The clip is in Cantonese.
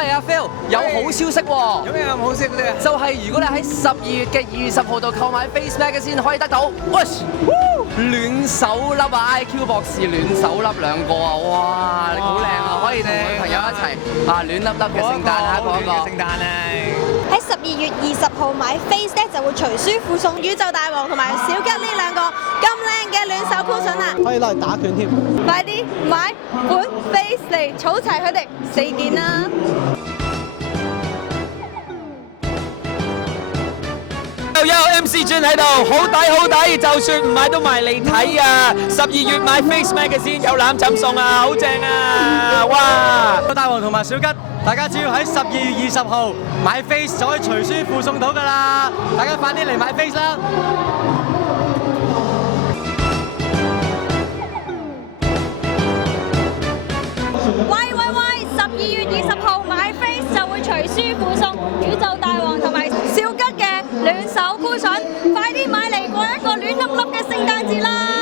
喂阿 Phil，有好消息喎！有咩咁好消息咧？就係如果你喺12月嘅20號度購買 Face Magazine，可以得到暖手粒啊 ！IQ 博士暖手粒2個啊！哇，你好靚啊！可以同女朋友一齊暖粒粒嘅聖誕啊！過一個聖誕啊！喺12月20號買 Face 咧，就會隨書附送宇宙大王同埋小吉呢2個咁靚嘅暖手 cushion 啊！可以攞嚟打拳添。快啲買本 Face 嚟儲齊佢哋4件啦！有 MC Jin 喺度，好抵，就算唔買都埋嚟睇啊！12月買 Face Magazine 有攬枕送啊，好正啊！哇！大王同埋小吉，大家只要喺12月20號買 Face 就可以隨書附送到噶啦！大家快啲嚟買 Face 啦！喂！12月20號買 Face 就會隨書附送宇宙大王同埋小吉嘅暖手 cushion，快啲買嚟過一個暖粒粒嘅聖誕節啦！